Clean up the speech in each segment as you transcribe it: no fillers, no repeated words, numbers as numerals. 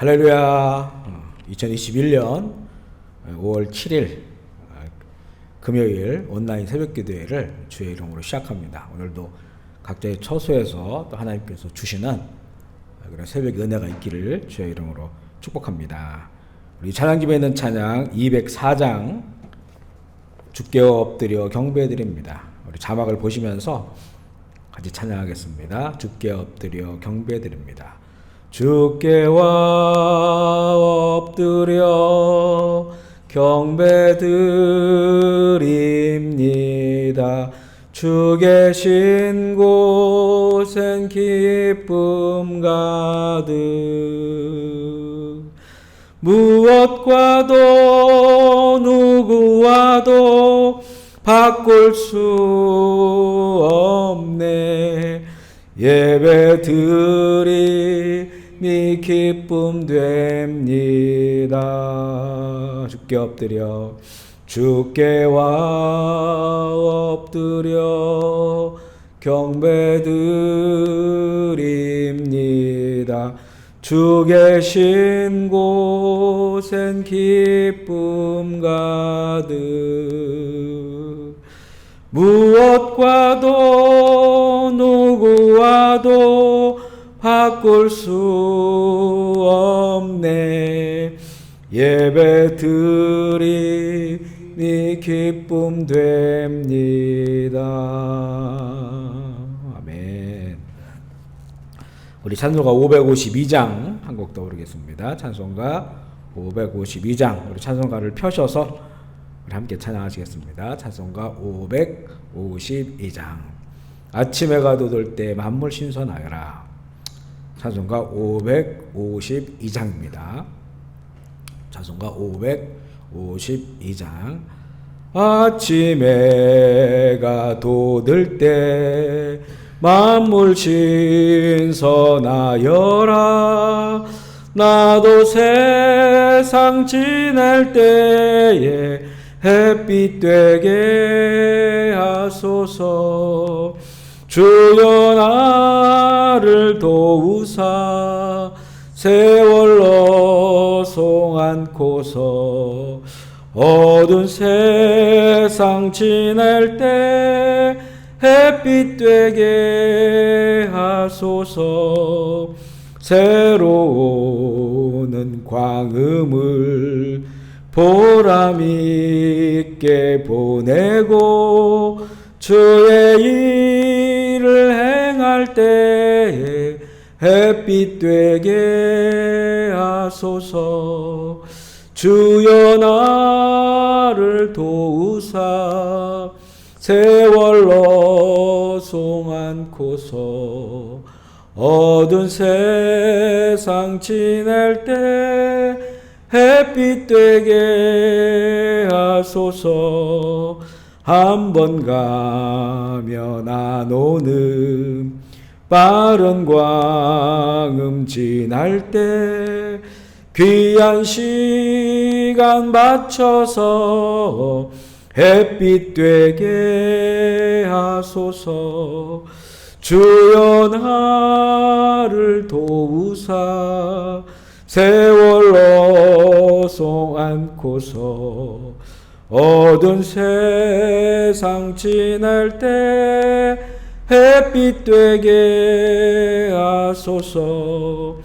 할렐루야. 2021년 5월 7일 금요일 온라인 새벽기도회를 주의 이름으로 시작합니다. 오늘도 각자의 처소에서 또 하나님께서 주시는 그런 새벽 은혜가 있기를 주의 이름으로 축복합니다. 우리 찬양집에 있는 찬양 204장 주께 엎드려 경배드립니다. 우리 자막을 보시면서 같이 찬양하겠습니다. 주께 엎드려 경배드립니다. 주께와 엎드려 경배드립니다. 주 계신 곳엔 기쁨 가득 무엇과도 누구와도 바꿀 수 없네. 예배드림이 기쁨 됩니다. 주께와 엎드려 경배드립니다. 주 계신 곳엔 기쁨 가득 무엇과도 누구와도 바꿀 수 없네. 예배드림이 기쁨 됩니다. 아멘. 우리 찬송가 552장 한 곡 더 부르겠습니다. 찬송가 552장 우리 찬송가를 펴셔서 우리 함께 찬양하시겠습니다. 찬송가 552장 아침 해가 돋을 때 만물 신선하여라. 찬송가 552장입니다. 찬송가 552장 아침 해가 돋을 때 만물 신선하여라. 나도 세상 지낼 때에 햇빛 되게 하소서. 주여 나를 도우사 세월로 송 안고서 어두운 세상 지낼 때 햇빛 되게 하소서. 새로우는 광음을 보람있게 보내고 주의 일을 행할 때에 햇빛 되게 하소서. 주여 나를 도우사 세월로 송 안고서 어두운 세상 지낼 때 햇빛 되게 하소서. 한 번 가면 안 오는 빠른 광음 지날 때 귀한 시간 맞춰서 햇빛 되게 하소서. 주여 나를 도우사 세월로 송 안고서 어두운 세상 지낼 때 햇빛 되게 하소서.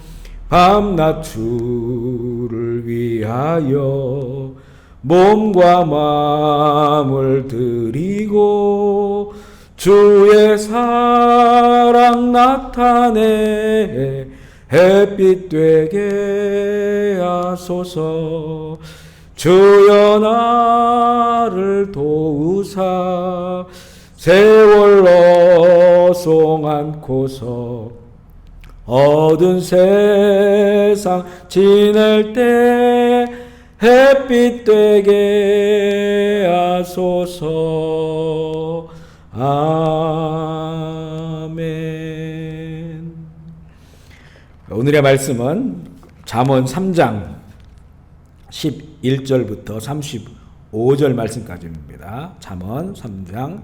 밤낮 주를 위하여 몸과 마음을 드리고 주의 사랑 나타내 햇빛 되게 하소서. 주여 나를 도우사 세월로 송 안고서 어두운 세상 지낼 때 햇빛 되게 하소서. 아멘. 오늘의 말씀은 잠언 3장 11절부터 35절 말씀까지입니다. 잠언 3장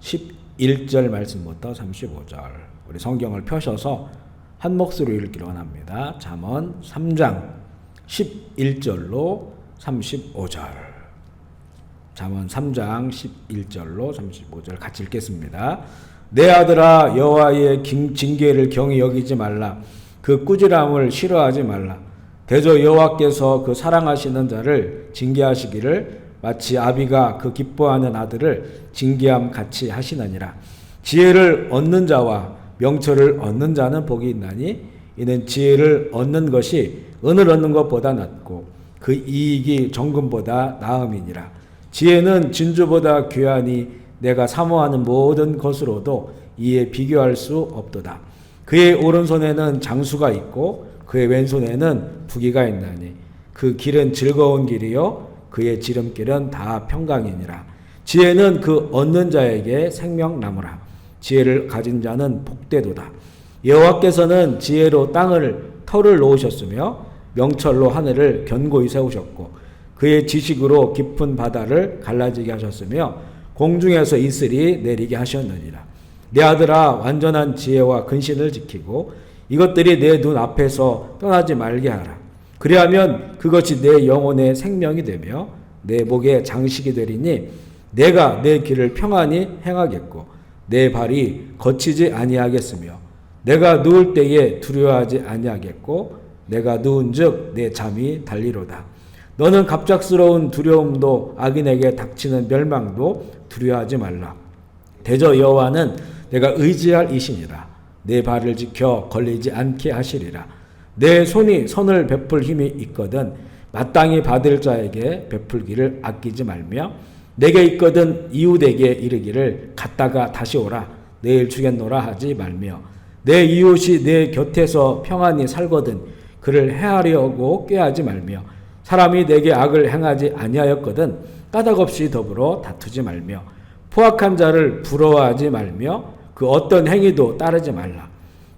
11절 말씀부터 35절 우리 성경을 펴셔서 한 목소리로 읽기를 원합니다. 잠언 3장 11절로 35절. 잠언 3장 11절로 35절 같이 읽겠습니다. 내 아들아, 여호와의 징계를 경히 여기지 말라. 그 꾸지람을 싫어하지 말라. 대저 여호와께서 그 사랑하시는 자를 징계하시기를 마치 아비가 그 기뻐하는 아들을 징계함 같이 하시느니라. 지혜를 얻는 자와 명철을 얻는 자는 복이 있나니 이는 지혜를 얻는 것이 은을 얻는 것보다 낫고 그 이익이 정금보다 나음이니라. 지혜는 진주보다 귀하니 내가 사모하는 모든 것으로도 이에 비교할 수 없도다. 그의 오른손에는 장수가 있고 그의 왼손에는 부귀가 있나니 그 길은 즐거운 길이요 그의 지름길은 다 평강이니라. 지혜는 그 얻는 자에게 생명나무라. 지혜를 가진 자는 복되도다. 여호와께서는 지혜로 터를 놓으셨으며 명철로 하늘을 견고히 세우셨고 그의 지식으로 깊은 바다를 갈라지게 하셨으며 공중에서 이슬이 내리게 하셨느니라. 내 아들아, 완전한 지혜와 근신을 지키고 이것들이 내 눈 앞에서 떠나지 말게 하라. 그리하면 그것이 내 영혼의 생명이 되며 내 목의 장식이 되리니 내가 내 길을 평안히 행하겠고 내 발이 거치지 아니하겠으며 내가 누울 때에 두려워하지 아니하겠고 내가 누운즉 내 잠이 달리로다. 너는 갑작스러운 두려움도 악인에게 닥치는 멸망도 두려워하지 말라. 대저 여호와는 내가 의지할 이신이라. 내 발을 지켜 걸리지 않게 하시리라. 내 손이 선을 베풀 힘이 있거든 마땅히 받을 자에게 베풀기를 아끼지 말며 내게 있거든 이웃에게 이르기를 갔다가 다시 오라 내일 주겠노라 하지 말며 내 이웃이 내 곁에서 평안히 살거든 그를 해하려고 꾀하지 말며 사람이 내게 악을 행하지 아니하였거든 까닭없이 더불어 다투지 말며 포악한 자를 부러워하지 말며 그 어떤 행위도 따르지 말라.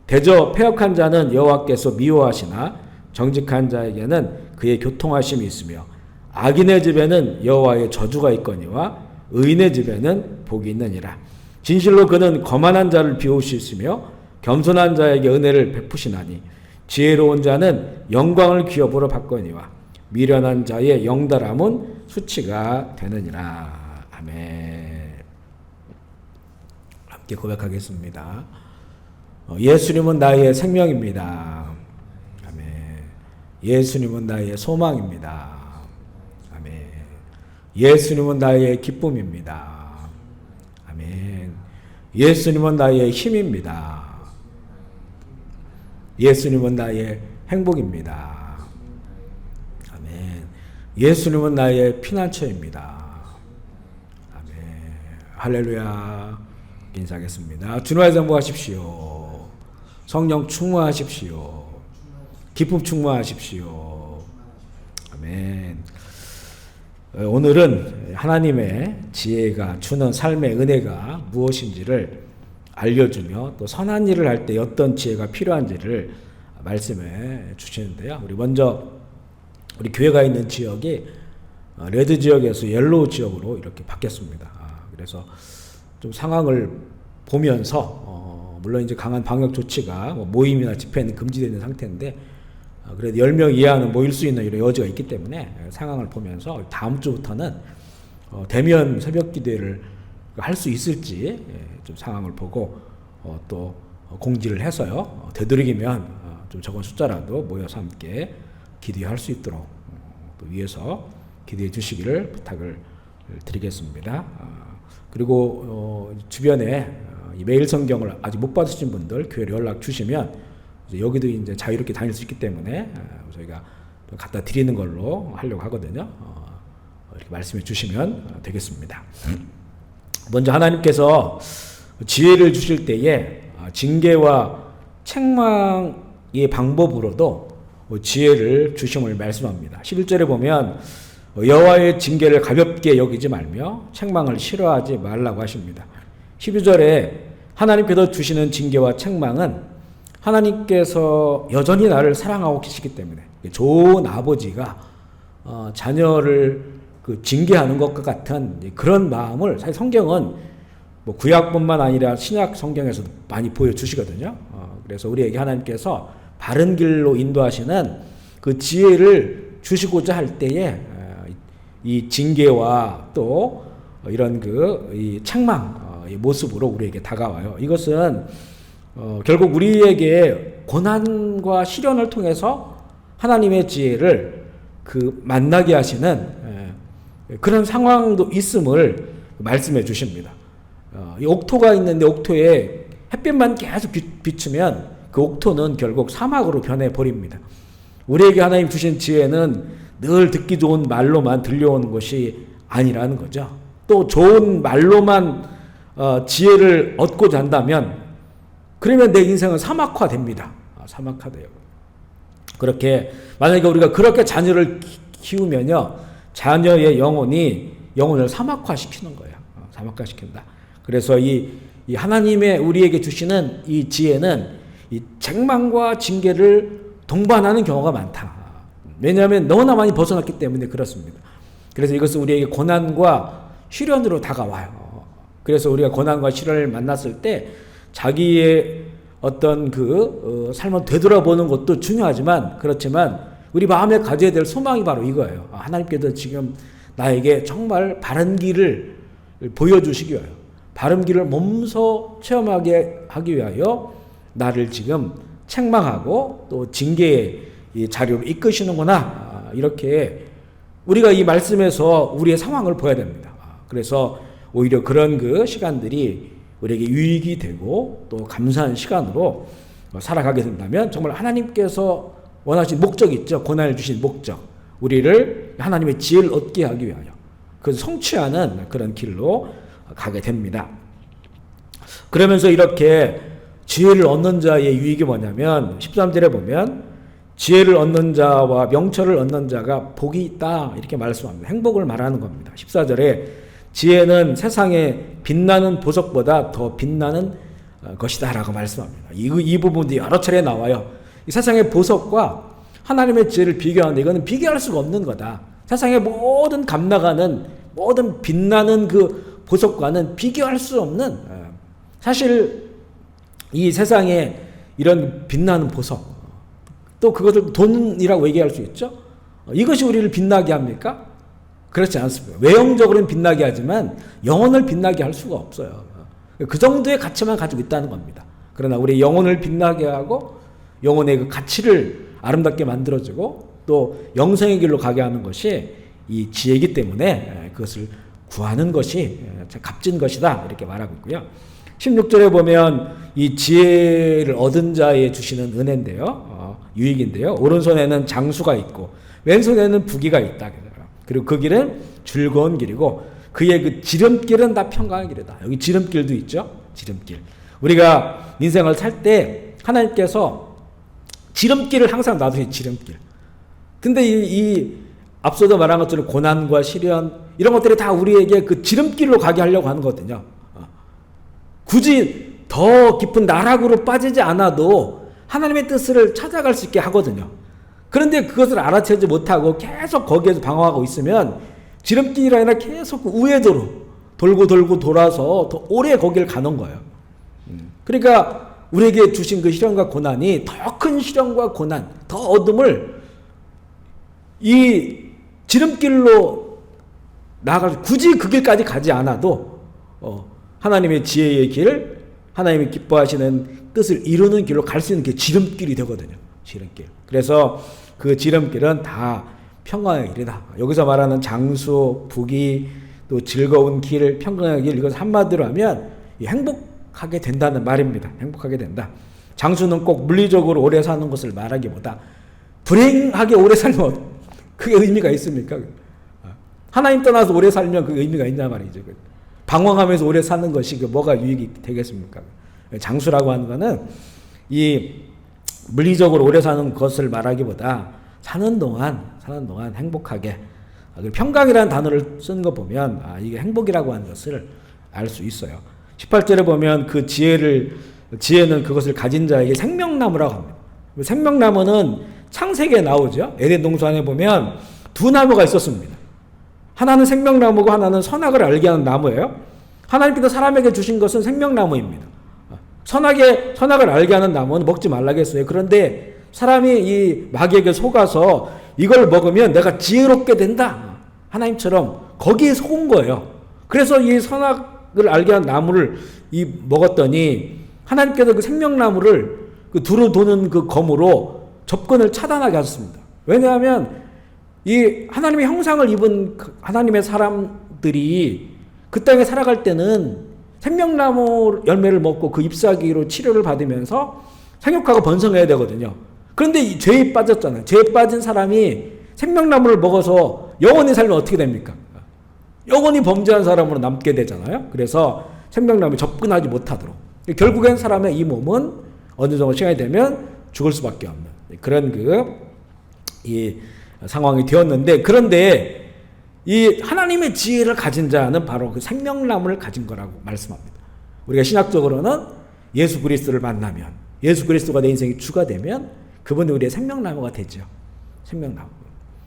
대저 패역한 자는 여호와께서 미워하시나 정직한 자에게는 그의 교통하심이 있으며 악인의 집에는 여호와의 저주가 있거니와 의인의 집에는 복이 있느니라. 진실로 그는 거만한 자를 비우시으며 겸손한 자에게 은혜를 베푸시나니 지혜로운 자는 영광을 기업으로 받거니와 미련한 자의 영달함은 수치가 되느니라. 아멘. 함께 고백하겠습니다. 예수님은 나의 생명입니다. 아멘. 예수님은 나의 소망입니다. 아멘. 예수님은 나의 기쁨입니다. 아멘. 예수님은 나의 힘입니다. 예수님은 나의 행복입니다. 아멘. 예수님은 나의 피난처입니다. 아멘. 할렐루야. 인사하겠습니다. 주님의 전부하십시오. 성령 충만하십시오. 기쁨 충만하십시오. 아멘. 오늘은 하나님의 지혜가 주는 삶의 은혜가 무엇인지를 알려주며 또 선한 일을 할 때 어떤 지혜가 필요한지를 말씀해 주시는데요. 우리 교회가 있는 지역이 레드 지역에서 옐로우 지역으로 이렇게 바뀌었습니다. 그래서 좀 상황을 보면서 물론 이제 강한 방역 조치가 모임이나 집회는 금지되어 있는 상태인데 그래도 10명 이하는 모일 수 있는 이런 여지가 있기 때문에 상황을 보면서 다음 주부터는 대면 새벽 기도회를 할 수 있을지 좀 상황을 보고 또 공지를 해서요. 되도록이면 좀 적은 숫자라도 모여서 함께 기도할 수 있도록 또 위해서 기도해 주시기를 부탁을 드리겠습니다. 그리고 주변에 매일 성경을 아직 못 받으신 분들 교회로 연락 주시면 이제 여기도 이제 자유롭게 다닐 수 있기 때문에 저희가 갖다 드리는 걸로 하려고 하거든요. 이렇게 말씀해 주시면 되겠습니다. 먼저 하나님께서 지혜를 주실 때에 징계와 책망의 방법으로도 지혜를 주심을 말씀합니다. 11절에 보면 여호와의 징계를 가볍게 여기지 말며 책망을 싫어하지 말라고 하십니다. 12절에 하나님께서 주시는 징계와 책망은 하나님께서 여전히 나를 사랑하고 계시기 때문에 좋은 아버지가 자녀를 징계하는 것과 같은 그런 마음을 사실 성경은 구약뿐만 아니라 신약 성경에서도 많이 보여주시거든요. 그래서 우리에게 하나님께서 바른 길로 인도하시는 그 지혜를 주시고자 할 때에 이 징계와 또 이런 이 책망의 모습으로 우리에게 다가와요. 이것은 결국 우리에게 고난과 시련을 통해서 하나님의 지혜를 만나게 하시는 그런 상황도 있음을 말씀해 주십니다. 이 옥토가 있는데 옥토에 햇빛만 계속 비추면 그 옥토는 결국 사막으로 변해버립니다. 우리에게 하나님 주신 지혜는 늘 듣기 좋은 말로만 들려오는 것이 아니라는 거죠. 또 좋은 말로만 지혜를 얻고자 한다면 그러면 내 인생은 사막화됩니다. 사막화돼요. 그렇게 만약에 우리가 그렇게 자녀를 키우면요, 자녀의 영혼을 사막화시키는 거예요. 사막화시킨다. 그래서 이 하나님의 우리에게 주시는 이 지혜는 이 책망과 징계를 동반하는 경우가 많다. 왜냐하면 너무나 많이 벗어났기 때문에 그렇습니다. 그래서 이것은 우리에게 고난과 시련으로 다가와요. 그래서 우리가 고난과 시련을 만났을 때 자기의 어떤 삶을 되돌아보는 것도 중요하지만, 그렇지만 우리 마음에 가져야 될 소망이 바로 이거예요. 하나님께서 지금 나에게 정말 바른 길을 보여주시기 위하여, 바른 길을 몸소 체험하게 하기 위하여 나를 지금 책망하고 또 징계의 이 자료로 이끄시는구나. 이렇게 우리가 이 말씀에서 우리의 상황을 보아야 됩니다. 그래서 오히려 그런 시간들이 우리에게 유익이 되고 또 감사한 시간으로 살아가게 된다면 정말 하나님께서 원하신 목적이 있죠. 고난을 주신 목적. 우리를 하나님의 지혜를 얻게 하기 위하여 그것을 성취하는 그런 길로 가게 됩니다. 그러면서 이렇게 지혜를 얻는 자의 유익이 뭐냐면 13절에 보면 지혜를 얻는 자와 명철을 얻는 자가 복이 있다 이렇게 말씀합니다. 행복을 말하는 겁니다. 14절에 지혜는 세상에 빛나는 보석보다 더 빛나는 것이다 라고 말씀합니다. 이 부분도 여러 차례 나와요. 이 세상의 보석과 하나님의 지혜를 비교하는데 이거는 비교할 수가 없는 거다. 세상의 모든 감나가는 모든 빛나는 그 보석과는 비교할 수 없는, 사실 이 세상에 이런 빛나는 보석, 또 그것을 돈이라고 얘기할 수 있죠. 이것이 우리를 빛나게 합니까? 그렇지 않습니다. 외형적으로는 빛나게 하지만 영혼을 빛나게 할 수가 없어요. 그 정도의 가치만 가지고 있다는 겁니다. 그러나 우리 영혼을 빛나게 하고 영혼의 그 가치를 아름답게 만들어주고 또 영생의 길로 가게 하는 것이 이 지혜이기 때문에 그것을 구하는 것이 값진 것이다 이렇게 말하고 있고요. 16절에 보면 이 지혜를 얻은 자에 주시는 은혜인데요. 유익인데요. 오른손에는 장수가 있고 왼손에는 부귀가 있다. 그리고 그 길은 즐거운 길이고 그의 그 지름길은 다 평강의 길이다. 여기 지름길도 있죠. 지름길. 우리가 인생을 살 때 하나님께서 지름길을 항상 놔두세요. 지름길. 근데 이 앞서도 말한 것처럼 고난과 시련 이런 것들이 다 우리에게 그 지름길로 가게 하려고 하는 거거든요. 굳이 더 깊은 나락으로 빠지지 않아도 하나님의 뜻을 찾아갈 수 있게 하거든요. 그런데 그것을 알아채지 못하고 계속 거기에서 방황하고 있으면 지름길이 아니라 계속 우회도로 돌고 돌아서 더 오래 거기를 가는 거예요. 그러니까 우리에게 주신 그 시련과 고난이 더 큰 시련과 고난, 더 어둠을 이 지름길로 나아가서 굳이 그 길까지 가지 않아도 하나님의 지혜의 길, 하나님이 기뻐하시는 뜻을 이루는 길로 갈 수 있는 게 지름길이 되거든요. 지름길. 그래서 그 지름길은 다 평강의 길이다. 여기서 말하는 장수, 부귀, 또 즐거운 길, 평강의 길, 이것 한마디로 하면 행복하게 된다는 말입니다. 행복하게 된다. 장수는 꼭 물리적으로 오래 사는 것을 말하기보다 불행하게 오래 살면 그게 의미가 있습니까? 하나님 떠나서 오래 살면 그 의미가 있냐 말이죠. 방황하면서 오래 사는 것이 뭐가 유익이 되겠습니까? 장수라고 하는 거는 이 물리적으로 오래 사는 것을 말하기보다 사는 동안 행복하게, 평강이라는 단어를 쓰는 거 보면 이게 행복이라고 하는 것을 알 수 있어요. 18절에 보면 그 지혜는 그것을 가진 자에게 생명나무라고 합니다. 생명나무는 창세기에 나오죠. 에덴 동산에 보면 두 나무가 있었습니다. 하나는 생명나무고 하나는 선악을 알게 하는 나무예요. 하나님께서 사람에게 주신 것은 생명나무입니다. 선악을 알게 하는 나무는 먹지 말라겠어요. 그런데 사람이 이 마귀에게 속아서 이걸 먹으면 내가 지혜롭게 된다. 하나님처럼 거기에 속은 거예요. 그래서 이 선악을 알게 한 나무를 먹었더니 하나님께서 그 생명나무를 그 두루 도는 그 검으로 접근을 차단하게 하셨습니다. 왜냐하면 이 하나님의 형상을 입은 하나님의 사람들이 그 땅에 살아갈 때는 생명나무 열매를 먹고 그 잎사귀로 치료를 받으면서 생육하고 번성해야 되거든요. 그런데 이 죄에 빠졌잖아요. 죄에 빠진 사람이 생명나무를 먹어서 영원히 살면 어떻게 됩니까? 영원히 범죄한 사람으로 남게 되잖아요. 그래서 생명나무에 접근하지 못하도록. 결국엔 사람의 이 몸은 어느 정도 시간이 되면 죽을 수밖에 없는 그런 이 상황이 되었는데, 그런데 이 하나님의 지혜를 가진 자는 바로 그 생명나무를 가진 거라고 말씀합니다. 우리가 신학적으로는 예수 그리스도를 만나면, 예수 그리스도가 내 인생의 주가 되면 그분이 우리의 생명나무가 되죠. 생명나무.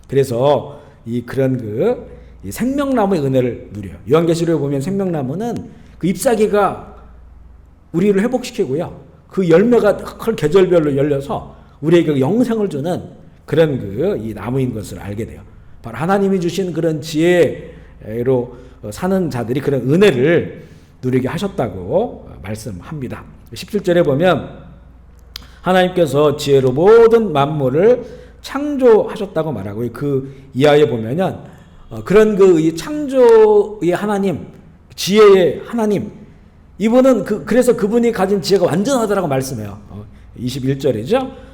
그래서 이 생명나무의 은혜를 누려요. 요한계시록에 보면 생명나무는 그 잎사귀가 우리를 회복시키고요. 그 열매가 계절별로 열려서 우리에게 영생을 주는 그런 이 나무인 것을 알게 돼요. 바로 하나님이 주신 그런 지혜로 사는 자들이 그런 은혜를 누리게 하셨다고 말씀합니다. 17절에 보면 하나님께서 지혜로 모든 만물을 창조하셨다고 말하고, 그 이하에 보면은 그런 이 창조의 하나님, 지혜의 하나님, 이분은 그래서 그분이 가진 지혜가 완전하다라고 말씀해요. 21절이죠.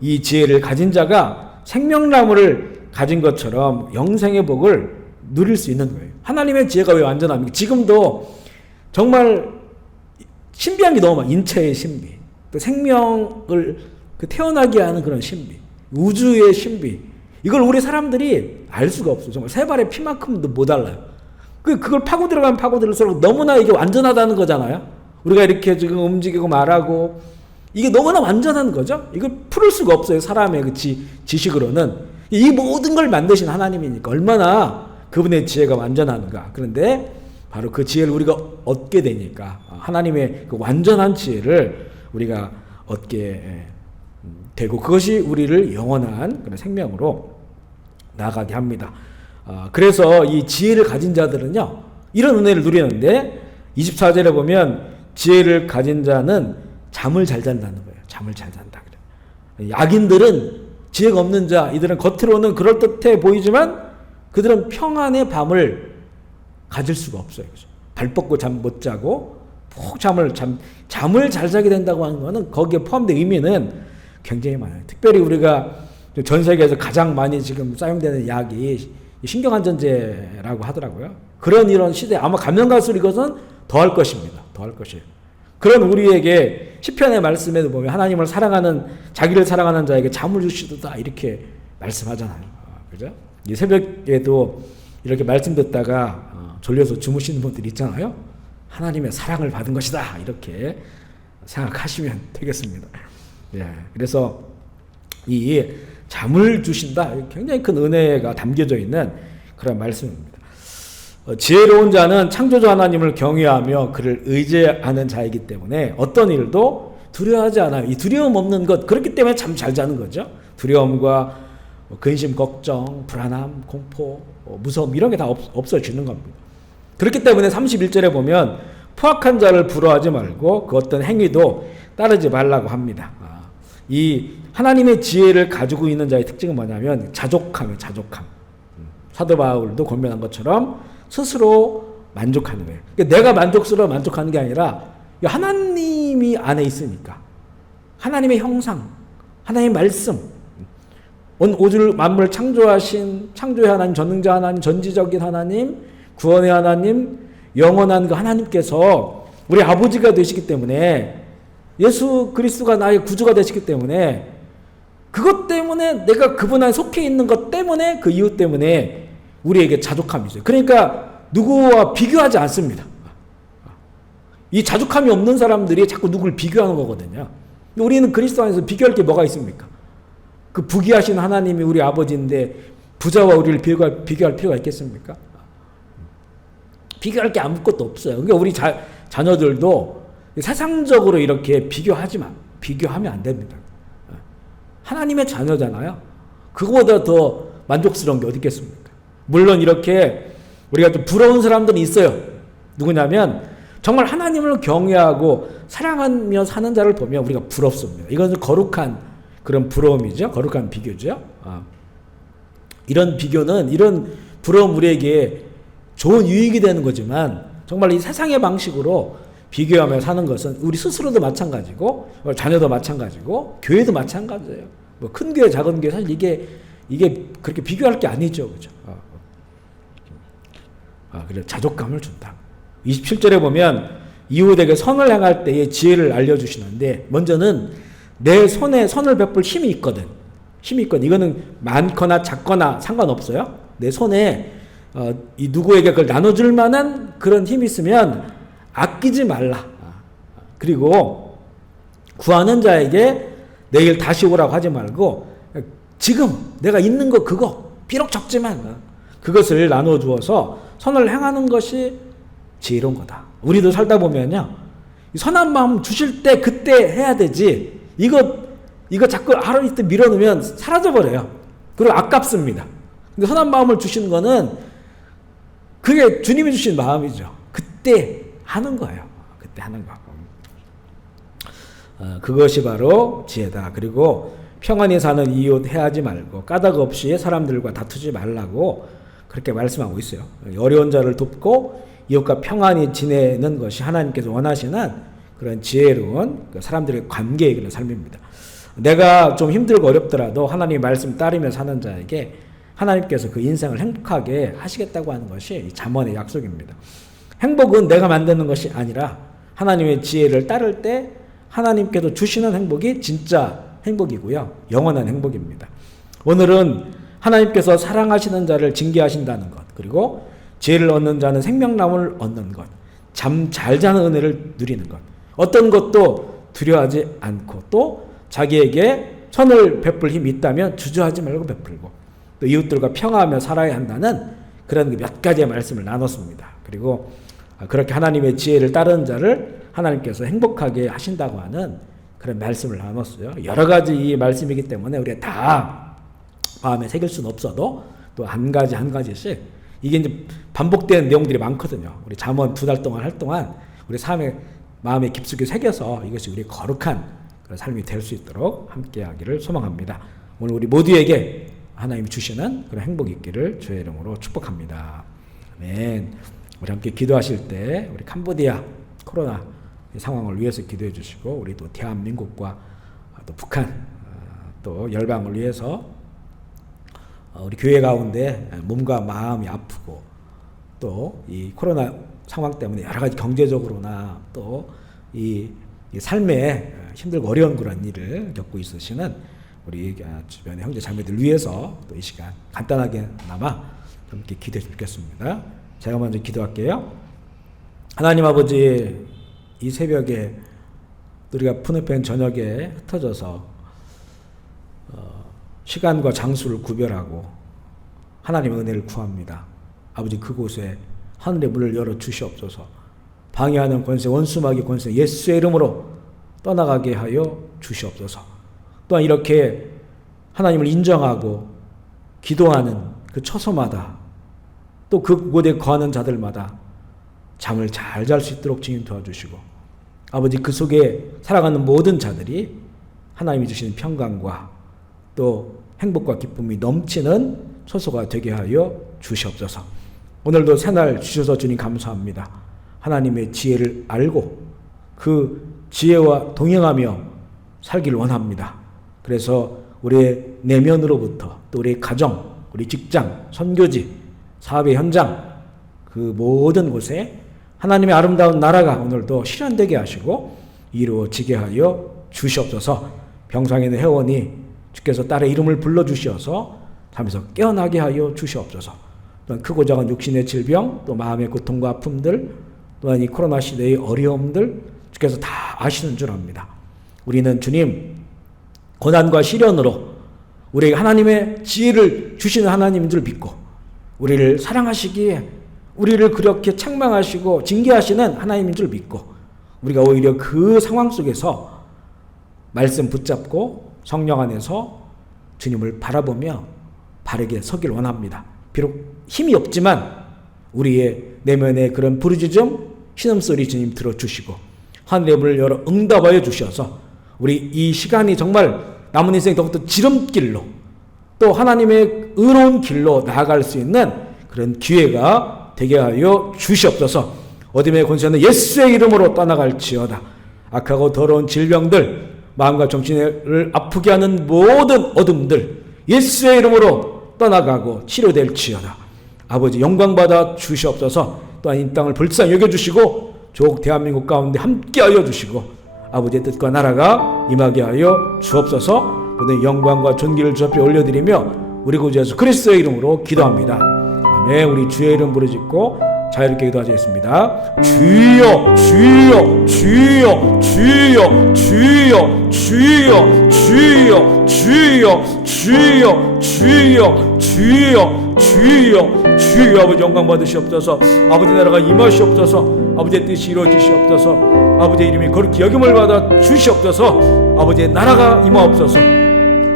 이 지혜를 가진 자가 생명나무를 가진 것처럼 영생의 복을 누릴 수 있는 거예요. 하나님의 지혜가 왜 완전합니까? 지금도 정말 신비한 게 너무 많아요. 인체의 신비, 또 생명을 태어나게 하는 그런 신비, 우주의 신비, 이걸 우리 사람들이 알 수가 없어요. 정말 세 발의 피만큼도 못 알아요. 그걸 파고 들어가면 파고 들을수록 너무나 이게 완전하다는 거잖아요. 우리가 이렇게 지금 움직이고 말하고 이게 너무나 완전한 거죠. 이걸 풀을 수가 없어요. 사람의 그 지식으로는. 이 모든 걸 만드신 하나님이니까 얼마나 그분의 지혜가 완전한가. 그런데 바로 그 지혜를 우리가 얻게 되니까 하나님의 그 완전한 지혜를 우리가 얻게 되고, 그것이 우리를 영원한 그런 생명으로 나아가게 합니다. 그래서 이 지혜를 가진 자들은요, 이런 은혜를 누리는데 24절에 보면 지혜를 가진 자는 잠을 잘 잔다는 거예요. 잠을 잘 잔다 그래요. 악인들은, 지혜가 없는 자, 이들은 겉으로는 그럴듯해 보이지만 그들은 평안의 밤을 가질 수가 없어요. 발 뻗고 잠 못 자고 푹 잠을 잘 자게 된다고 하는 것은 거기에 포함된 의미는 굉장히 많아요. 특별히 우리가 전 세계에서 가장 많이 지금 사용되는 약이 신경안전제라고 하더라고요. 이런 시대, 아마 가면 갈수록 이것은 더할 것입니다. 더할 것이에요. 그런 우리에게 시편의 말씀에도 보면 하나님을 사랑하는, 자기를 사랑하는 자에게 잠을 주시도다 이렇게 말씀하잖아요. 그죠? 이 새벽에도 이렇게 말씀 듣다가 졸려서 주무시는 분들이 있잖아요. 하나님의 사랑을 받은 것이다 이렇게 생각하시면 되겠습니다. 예, 그래서 이 잠을 주신다, 굉장히 큰 은혜가 담겨져 있는 그런 말씀입니다. 지혜로운 자는 창조주 하나님을 경외하며 그를 의지하는 자이기 때문에 어떤 일도 두려워하지 않아요. 이 두려움 없는 것, 그렇기 때문에 잠 잘 자는 거죠. 두려움과 근심, 걱정, 불안함, 공포, 무서움 이런 게 다 없어지는 겁니다. 그렇기 때문에 31절에 보면 포악한 자를 부러워하지 말고 그 어떤 행위도 따르지 말라고 합니다. 이 하나님의 지혜를 가지고 있는 자의 특징은 뭐냐면 자족함이에요. 자족함. 사도 바울도 권면한 것처럼 스스로 만족하는 거예요. 그러니까 내가 만족스러워 만족하는 게 아니라 하나님이 안에 있으니까, 하나님의 형상, 하나님의 말씀, 온 우주를 만물을 창조하신 창조의 하나님, 전능자 하나님, 전지적인 하나님, 구원의 하나님, 영원한 그 하나님께서 우리 아버지가 되시기 때문에, 예수 그리스도가 나의 구주가 되시기 때문에, 그것 때문에 내가 그분 안에 속해 있는 것 때문에, 그 이유 때문에 우리에게 자족함이 있어요. 그러니까 누구와 비교하지 않습니다. 이 자족함이 없는 사람들이 자꾸 누구를 비교하는 거거든요. 우리는 그리스도 안에서 비교할 게 뭐가 있습니까? 그 부귀하신 하나님이 우리 아버지인데 부자와 우리를 비교할 필요가 있겠습니까? 비교할 게 아무것도 없어요. 그러니까 우리 자녀들도 세상적으로 이렇게 비교하면 안 됩니다. 하나님의 자녀잖아요. 그거보다 더 만족스러운 게 어디 있겠습니까? 물론 이렇게 우리가 좀 부러운 사람들은 있어요. 누구냐면 정말 하나님을 경외하고 사랑하며 사는 자를 보면 우리가 부럽습니다. 이건 거룩한 그런 부러움이죠. 거룩한 비교죠. 이런 비교는, 이런 부러움 우리에게 좋은 유익이 되는 거지만 정말 이 세상의 방식으로 비교하며 사는 것은 우리 스스로도 마찬가지고 자녀도 마찬가지고 교회도 마찬가지예요. 뭐 큰 교회 작은 교회 사실 이게 그렇게 비교할 게 아니죠. 그죠? 그래 자족감을 준다. 27절에 보면 이웃에게 선을 행할 때의 지혜를 알려주시는데 먼저는 내 손에 선을 베풀 힘이 있거든. 이거는 많거나 작거나 상관없어요. 내 손에 이 누구에게 그걸 나눠줄 만한 그런 힘이 있으면 아끼지 말라. 그리고 구하는 자에게 내일 다시 오라고 하지 말고 지금 내가 있는 거 그거 비록 적지만 그것을 나눠주어서 선을 행하는 것이 지혜로운 거다. 우리도 살다 보면요, 선한 마음 주실 때 그때 해야 되지. 이거 자꾸 하루 이틀 밀어놓으면 사라져버려요. 그리고 아깝습니다. 근데 선한 마음을 주시는 거는 그게 주님이 주신 마음이죠. 그때 하는 거예요. 그때 하는 거. 그것이 바로 지혜다. 그리고 평안히 사는 이웃 해하지 말고 까닭 없이 사람들과 다투지 말라고 그렇게 말씀하고 있어요. 어려운 자를 돕고 이웃과 평안히 지내는 것이 하나님께서 원하시는 그런 지혜로운 사람들의 관계의 그런 삶입니다. 내가 좀 힘들고 어렵더라도 하나님의 말씀 따르며 사는 자에게 하나님께서 그 인생을 행복하게 하시겠다고 하는 것이 잠언의 약속입니다. 행복은 내가 만드는 것이 아니라 하나님의 지혜를 따를 때 하나님께서 주시는 행복이 진짜 행복이고요. 영원한 행복입니다. 오늘은 하나님께서 사랑하시는 자를 징계하신다는 것, 그리고 지혜를 얻는 자는 생명나무를 얻는 것, 잠 잘 자는 은혜를 누리는 것, 어떤 것도 두려워하지 않고 또 자기에게 선을 베풀 힘이 있다면 주저하지 말고 베풀고 또 이웃들과 평화하며 살아야 한다는 그런 몇 가지의 말씀을 나눴습니다. 그리고 그렇게 하나님의 지혜를 따르는 자를 하나님께서 행복하게 하신다고 하는 그런 말씀을 나눴어요. 여러 가지 이 말씀이기 때문에 우리가 다 마음에 새길 수는 없어도 또 한 가지씩 이게 이제 반복되는 내용들이 많거든요. 우리 잠언 2달 동안 할 동안 우리 마음에 깊숙이 새겨서 이것이 우리 거룩한 그런 삶이 될 수 있도록 함께하기를 소망합니다. 오늘 우리 모두에게 하나님이 주시는 그런 행복이 있기를 주의 이름으로 축복합니다. 아멘. 우리 함께 기도하실 때 우리 캄보디아 코로나 상황을 위해서 기도해 주시고 우리 또 대한민국과 또 북한 또 열방을 위해서 우리 교회 가운데 몸과 마음이 아프고 또 이 코로나 상황 때문에 여러 가지 경제적으로나 또 이 삶에 힘들고 어려운 그런 일을 겪고 있으시는 우리 주변의 형제 자매들 위해서 또 이 시간 간단하게나마 함께 기도해 주겠습니다. 제가 먼저 기도할게요. 하나님 아버지, 이 새벽에 우리가 푸느펜 저녁에 흩어져서 시간과 장소를 구별하고 하나님의 은혜를 구합니다. 아버지, 그곳에 하늘의 문을 열어 주시옵소서. 방해하는 권세, 원수마귀 권세 예수의 이름으로 떠나가게 하여 주시옵소서. 또한 이렇게 하나님을 인정하고 기도하는 그 처소마다 또 그곳에 거하는 자들마다 잠을 잘 잘 수 있도록 주님 도와주시고 아버지, 그 속에 살아가는 모든 자들이 하나님이 주시는 평강과 또 행복과 기쁨이 넘치는 처소가 되게 하여 주시옵소서. 오늘도 새날 주셔서 주님 감사합니다. 하나님의 지혜를 알고 그 지혜와 동행하며 살기를 원합니다. 그래서 우리의 내면으로부터 또 우리의 가정, 우리 직장, 선교지, 사업의 현장 그 모든 곳에 하나님의 아름다운 나라가 오늘도 실현되게 하시고 이루어지게 하여 주시옵소서. 병상에 있는 회원이 주께서 딸의 이름을 불러주시어서 잠에서 깨어나게 하여 주시옵소서. 또한 크고 작은 육신의 질병, 또 마음의 고통과 아픔들, 또한 이 코로나 시대의 어려움들 주께서 다 아시는 줄 압니다. 우리는 주님 고난과 시련으로 우리에게 하나님의 지혜를 주시는 하나님인 줄 믿고 우리를 사랑하시기에 우리를 그렇게 책망하시고 징계하시는 하나님인 줄 믿고 우리가 오히려 그 상황 속에서 말씀 붙잡고 성령 안에서 주님을 바라보며 바르게 서길 원합니다. 비록 힘이 없지만 우리의 내면의 그런 부르짖음, 신음소리 주님 들어주시고 하늘의 문을 열어 응답하여 주셔서 우리 이 시간이 정말 남은 인생 더욱더 지름길로 또 하나님의 의로운 길로 나아갈 수 있는 그런 기회가 되게 하여 주시옵소서. 어둠의 권세는 예수의 이름으로 떠나갈지어다. 악하고 더러운 질병들, 마음과 정신을 아프게 하는 모든 어둠들 예수의 이름으로 떠나가고 치료될지어다. 아버지 영광받아 주시옵소서. 또한 이 땅을 불쌍히 여겨주시고 조국 대한민국 가운데 함께하여 주시고 아버지의 뜻과 나라가 임하게 하여 주옵소서. 모든 영광과 존귀를 주 앞에 올려드리며 우리 구주 예수 그리스도의 이름으로 기도합니다. 아멘. 우리 주의 이름 부르짖고 자유롭게 기도하시겠습니다. 주여 주여 주여 주여 주여 주여 주여 주여 주여 주여 주여 주여 주여 아버지 영광 받으시옵소서. 아버지 나라가 임하시옵소서. 아버지의 뜻이 이루어지시옵소서. 아버지의 이름이 거룩히 여김을 받아 주시옵소서. 아버지의 나라가 임하옵소서.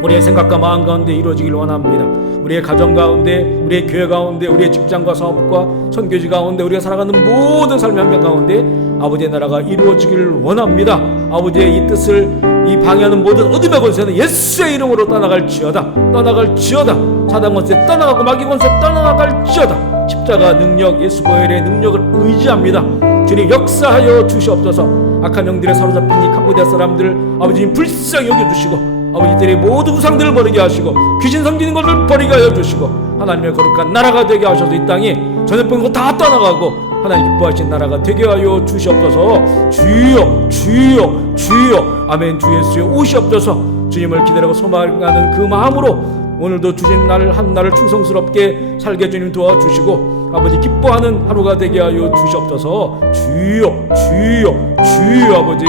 우리의 생각과 마음 가운데 이루어지길 원합니다. 우리의 가정 가운데, 우리의 교회 가운데, 우리의 직장과 사업과 선교지 가운데, 우리가 살아가는 모든 삶의 환경 가운데 아버지의 나라가 이루어지길 원합니다. 아버지의 이 뜻을 이 방해하는 모든 어둠의 권세는 예수의 이름으로 떠나갈지어다. 떠나갈지어다. 사단 권세 떠나가고 마귀 권세 떠나갈지어다. 십자가 능력, 예수 보혈의 능력을 의지합니다. 주님 역사하여 주시옵소서. 악한 영들에 사로잡힌 이 캄보디아 사람들 아버지님 불쌍히 여겨주시고 아버지들의 모든 우상들을 버리게 하시고 귀신 섬기는 것을 버리게 하여 주시고 하나님의 거룩한 나라가 되게 하셔서 이 땅이 전염병 거 다 떠나가고 하나님 기뻐하신 나라가 되게 하여 주시옵소서. 주여 주여 주여 아멘. 주 예수의 오시옵소서. 주님을 기다리고 소망하는 그 마음으로 오늘도 주신 날 한 날을 충성스럽게 살게 주님 도와주시고 아버지 기뻐하는 하루가 되게 하여 주시옵소서. 주여 주여 주여 아버지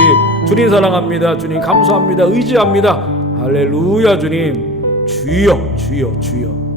주님 사랑합니다. 주님 감사합니다. 의지합니다. 할렐루야 주님. 주여 주여 주여.